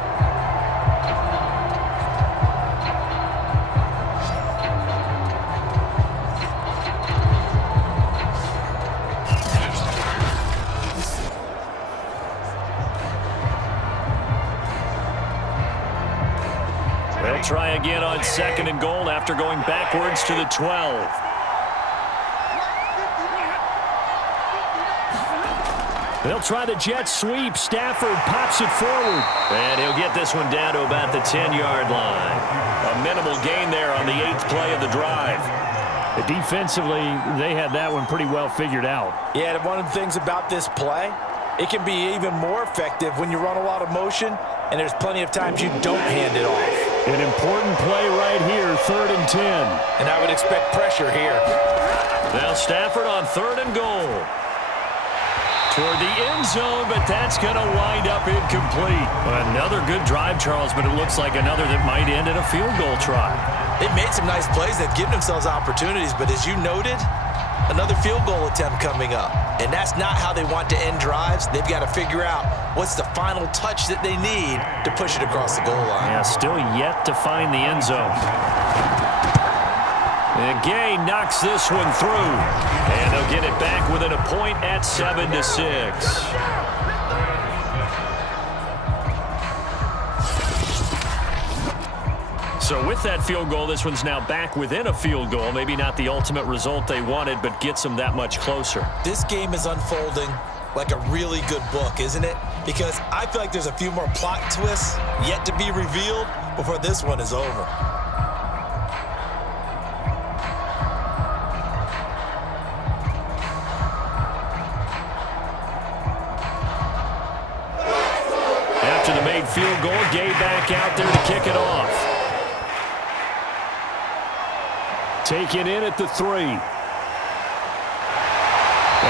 They'll try again on 2nd and goal after going backwards to the 12. They'll try the jet sweep. Stafford pops it forward. And he'll get this one down to about the 10-yard line. A minimal gain there on the 8th play of the drive. Defensively, they had that one pretty well figured out. Yeah, and one of the things about this play, it can be even more effective when you run a lot of motion, and there's plenty of times you don't hand it off. An important play right here, 3rd and 10. And I would expect pressure here. Now Stafford on 3rd and goal. Toward the end zone, but that's going to wind up incomplete. Another good drive, Charles, but it looks like another that might end in a field goal try. They've made some nice plays. They've given themselves opportunities, but as you noted, another field goal attempt coming up. And that's not how they want to end drives. They've got to figure out what's the final touch that they need to push it across the goal line. Yeah, still yet to find the end zone. And Gay knocks this one through. And they'll get it back within a point at 7-6. So with that field goal, this one's now back within a field goal. Maybe not the ultimate result they wanted, but gets them that much closer. This game is unfolding like a really good book, isn't it? Because I feel like there's a few more plot twists yet to be revealed before this one is over. After the made field goal, Gay back out there to kick it off. Taken in at the 3. And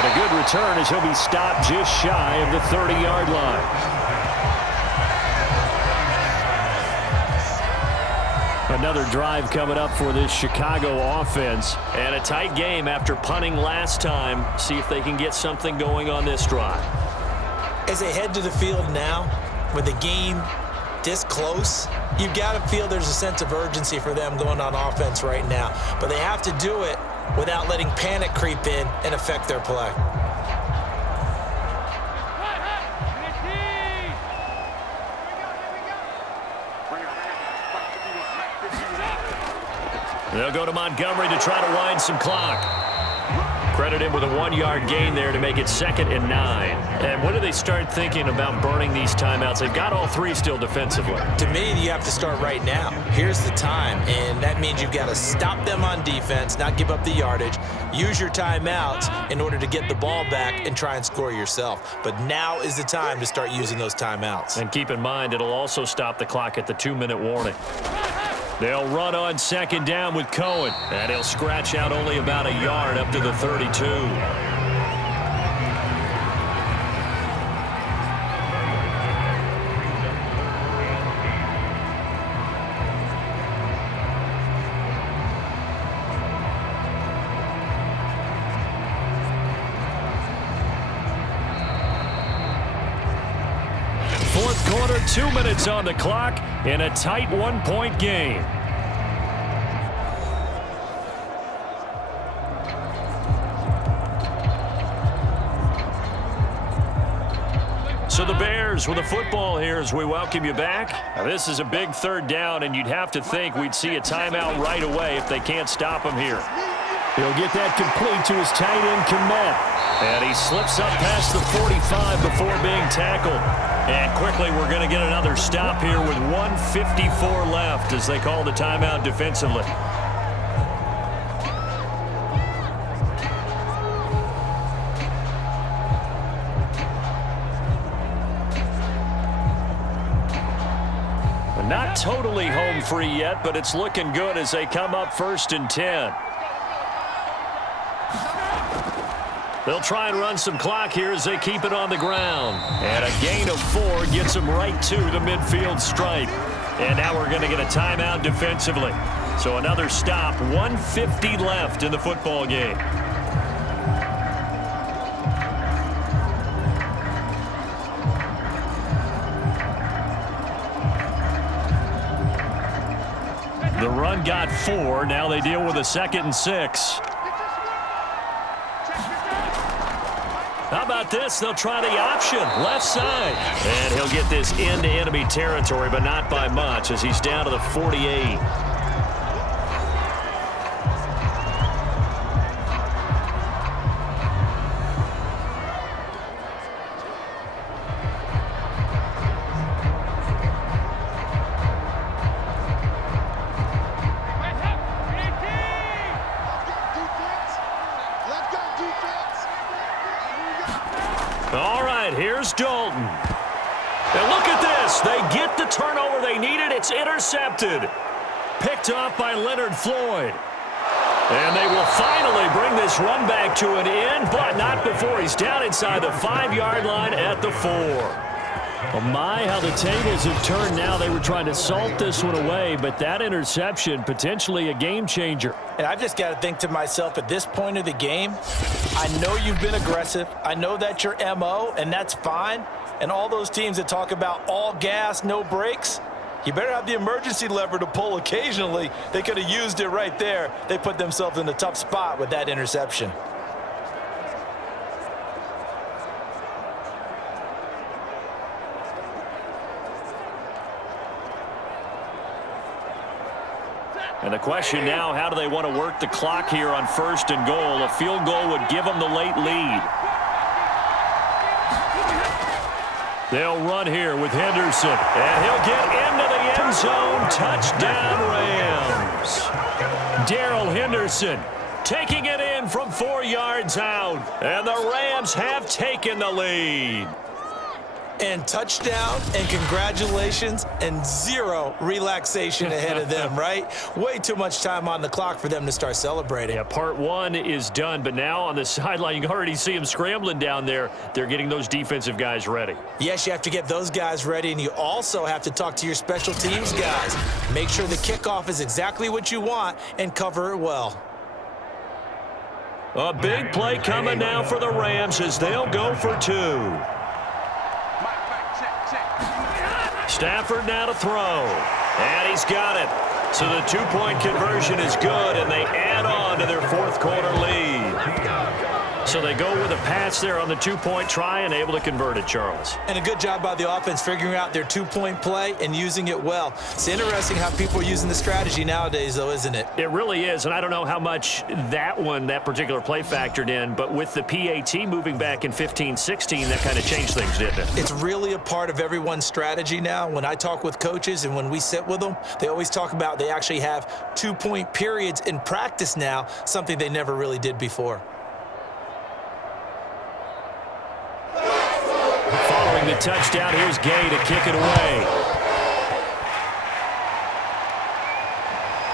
a good return as he'll be stopped just shy of the 30-yard line. Another drive coming up for this Chicago offense. And a tight game after punting last time. See if they can get something going on this drive. As they head to the field now, with the game this close, you've got to feel there's a sense of urgency for them going on offense right now. But they have to do it without letting panic creep in and affect their play. They'll go to Montgomery to try to wind some clock. Credit him with a 1-yard gain there to make it 2nd and 9. And when do they start thinking about burning these timeouts? They've got all 3 still defensively. To me, you have to start right now. Here's the time, and that means you've got to stop them on defense, not give up the yardage, use your timeouts in order to get the ball back and try and score yourself. But now is the time to start using those timeouts. And keep in mind, it'll also stop the clock at the 2-minute warning. They'll run on 2nd down with Cohen. And he'll scratch out only about a yard up to the 32. Fourth quarter, 2 minutes on the clock in a tight 1-point game. So the Bears with a football here as we welcome you back. Now, this is a big 3rd down, and you'd have to think we'd see a timeout right away if they can't stop him here. He'll get that complete to his tight end, Komet. And he slips up past the 45 before being tackled. And quickly, we're going to get another stop here with 1:54 left as they call the timeout defensively. Not totally home free yet, but it's looking good as they come up 1st and 10. They'll try and run some clock here as they keep it on the ground. And a gain of 4 gets them right to the midfield stripe. And now we're going to get a timeout defensively. So another stop, 1:50 left in the football game. The run got 4. Now they deal with a 2nd and 6. How about this? They'll try the option. Left side. And he'll get this into enemy territory, but not by much as he's down to the 48. Here's Dalton. And look at this. They get the turnover they needed. It's intercepted. Picked off by Leonard Floyd. And they will finally bring this run back to an end, but not before he's down inside the 5-yard line at the 4. Oh my, how the tables have turned now. They were trying to salt this one away, but that interception, potentially a game changer. And I've just got to think to myself, at this point of the game, I know you've been aggressive. I know that's your MO, and that's fine. And all those teams that talk about all gas, no brakes, you better have the emergency lever to pull occasionally. They could have used it right there. They put themselves in a tough spot with that interception. And the question now, how do they want to work the clock here on 1st and goal? A field goal would give them the late lead. They'll run here with Henderson, and he'll get into the end zone. Touchdown, Rams. Darrell Henderson taking it in from 4 yards out, and the Rams have taken the lead. And touchdown, and congratulations, and zero relaxation ahead of them, right? Way too much time on the clock for them to start celebrating. Yeah, part 1 is done, but now on the sideline, you can already see them scrambling down there. They're getting those defensive guys ready. Yes, you have to get those guys ready, and you also have to talk to your special teams guys. Make sure the kickoff is exactly what you want and cover it well. A big play coming now for the Rams as they'll go for 2. Stafford now to throw, and he's got it. So the 2-point conversion is good, and they add on to their 4th quarter lead. So they go with a pass there on the 2-point try and able to convert it, Charles. And a good job by the offense figuring out their 2-point play and using it well. It's interesting how people are using the strategy nowadays, though, isn't it? It really is, and I don't know how much that particular play factored in, but with the PAT moving back in 15-16, that kind of changed things, didn't it? It's really a part of everyone's strategy now. When I talk with coaches and when we sit with them, they always talk about they actually have 2-point periods in practice now, something they never really did before. Following the touchdown, here's Gay to kick it away.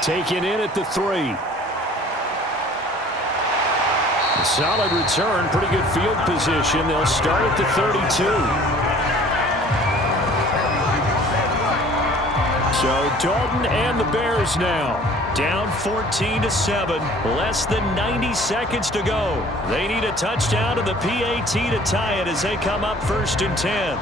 Taken in at the 3. Solid return, pretty good field position. They'll start at the 32. So Dalton and the Bears now down 14-7. Less than 90 seconds to go. They need a touchdown and the PAT to tie it as they come up 1st and 10.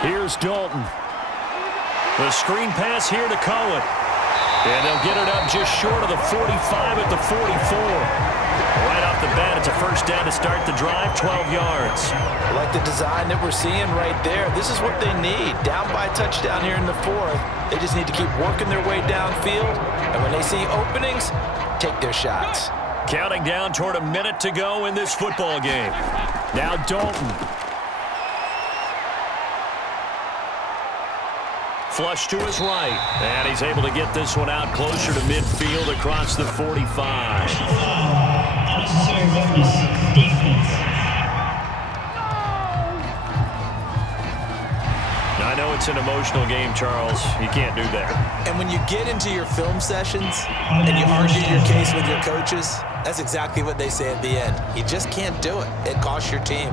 Here's Dalton. The screen pass here to Cohen. And they'll get it up just short of the 45 at the 44. Right off the bat, it's a 1st down to start the drive, 12 yards. I like the design that we're seeing right there. This is what they need. Down by a touchdown here in the 4th. They just need to keep working their way downfield. And when they see openings, take their shots. Counting down toward a minute to go in this football game. Now Dalton. Flush to his right, and he's able to get this one out closer to midfield across the 45. Unnecessary roughness, defense. I know it's an emotional game, Charles. You can't do that. And when you get into your film sessions and you argue your case with your coaches, that's exactly what they say at the end. You just can't do it. It costs your team.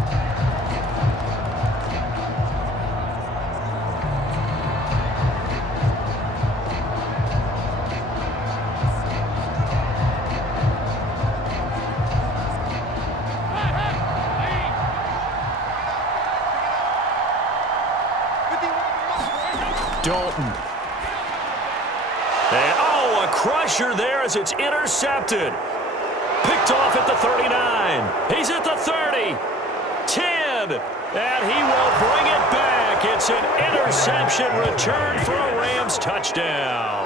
Dalton. And, a crusher there as it's intercepted. Picked off at the 39. He's at the 30. 10. And he will bring it back. It's an interception return for a Rams touchdown.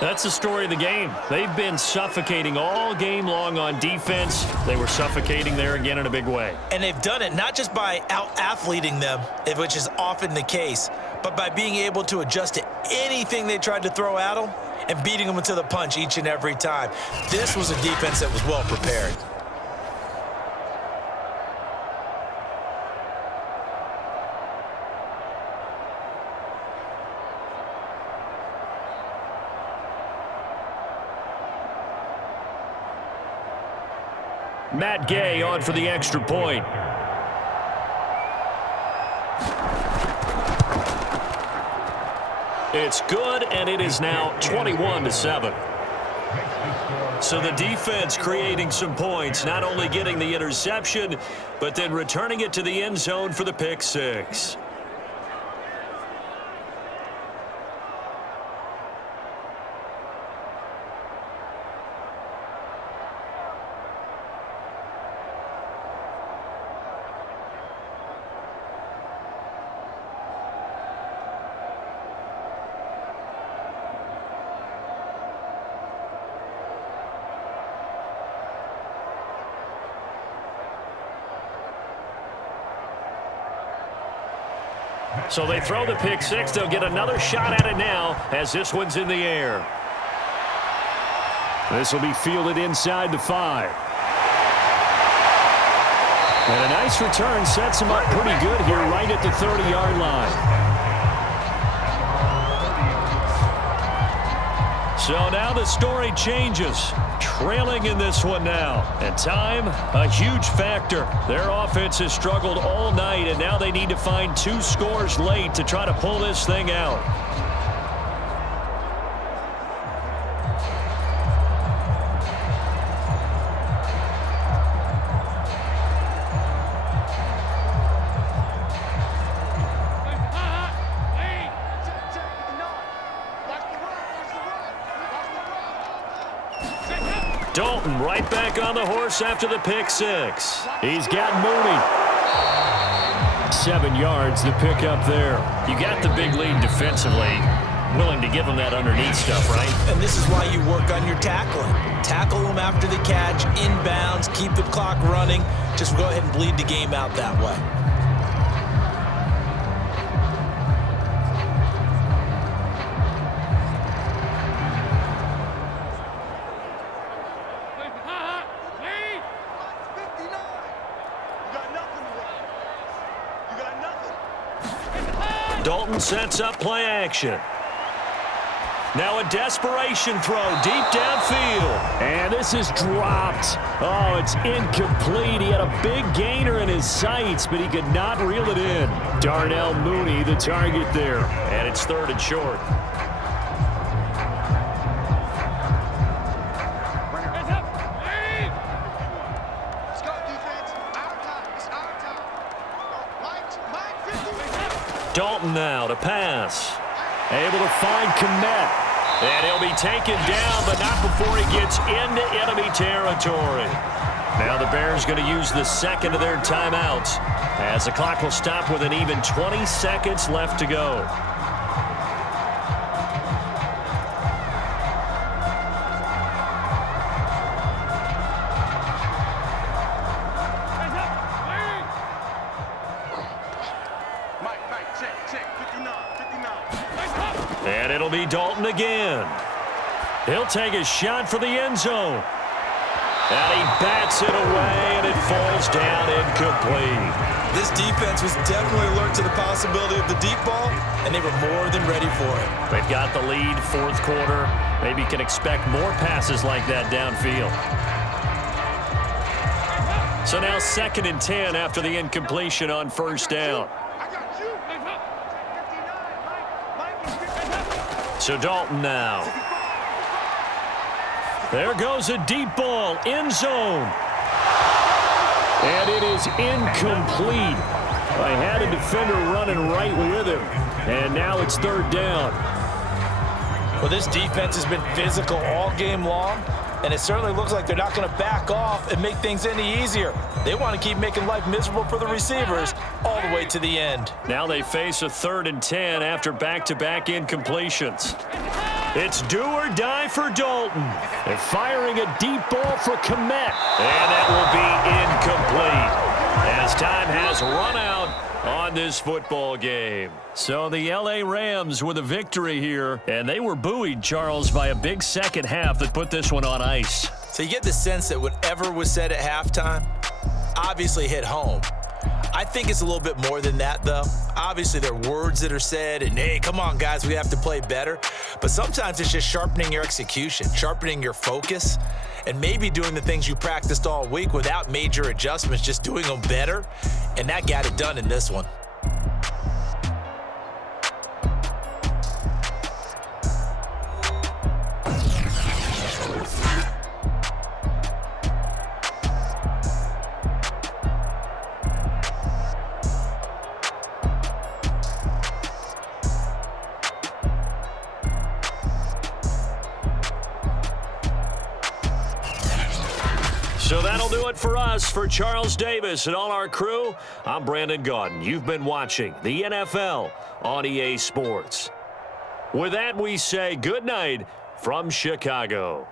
That's the story of the game. They've been suffocating all game long on defense. They were suffocating there again in a big way. And they've done it not just by out-athleting them, which is often the case, but by being able to adjust to anything they tried to throw at them and beating them to the punch each and every time. This was a defense that was well prepared. Matt Gay on for the extra point. It's good, and it is now 21-7. So the defense creating some points, not only getting the interception, but then returning it to the end zone for the pick six. So they throw the pick six. They'll get another shot at it now as this one's in the air. This will be fielded inside the 5. And a nice return sets him up pretty good here right at the 30-yard line. So now the story changes. Trailing in this one now. And time, a huge factor. Their offense has struggled all night, and now they need to find 2 scores late to try to pull this thing out. Dalton right back on the horse after the pick six. He's got Mooney. 7 yards to pick up there. You got the big lead defensively. Willing to give them that underneath stuff, right? And this is why you work on your tackling. Tackle them after the catch, inbounds, keep the clock running. Just go ahead and bleed the game out that way. Dalton sets up play action. Now a desperation throw deep downfield. And this is dropped. Oh, it's incomplete. He had a big gainer in his sights, but he could not reel it in. Darnell Mooney, the target there. And it's 3rd and short. Dalton now to pass. Able to find Kmet. And he'll be taken down, but not before he gets into enemy territory. Now the Bears going to use the second of their timeouts as the clock will stop with an even 20 seconds left to go. And it'll be Dalton again. He'll take a shot for the end zone. And he bats it away, and it falls down incomplete. This defense was definitely alert to the possibility of the deep ball, and they were more than ready for it. They've got the lead, 4th quarter. Maybe you can expect more passes like that downfield. So now 2nd and 10 after the incompletion on 1st down. So Dalton now. There goes a deep ball, end zone. And it is incomplete. I had a defender running right with him. And now it's 3rd down. Well, this defense has been physical all game long, and it certainly looks like they're not going to back off and make things any easier. They want to keep making life miserable for the receivers all the way to the end. Now they face a 3rd and 10 after back-to-back incompletions. It's do or die for Dalton. They're firing a deep ball for Kmet. And that will be incomplete as time has run out on this football game. So the L.A. Rams with a victory here, and they were buoyed, Charles, by a big second half that put this one on ice. So you get the sense that whatever was said at halftime obviously hit home. I think it's a little bit more than that, though. Obviously, there are words that are said, and hey, come on, guys, we have to play better. But sometimes it's just sharpening your execution, sharpening your focus, and maybe doing the things you practiced all week without major adjustments, just doing them better. And that got it done in this one. So that'll do it for us. For Charles Davis and all our crew, I'm Brandon Gaudin. You've been watching the NFL on EA Sports. With that, we say good night from Chicago.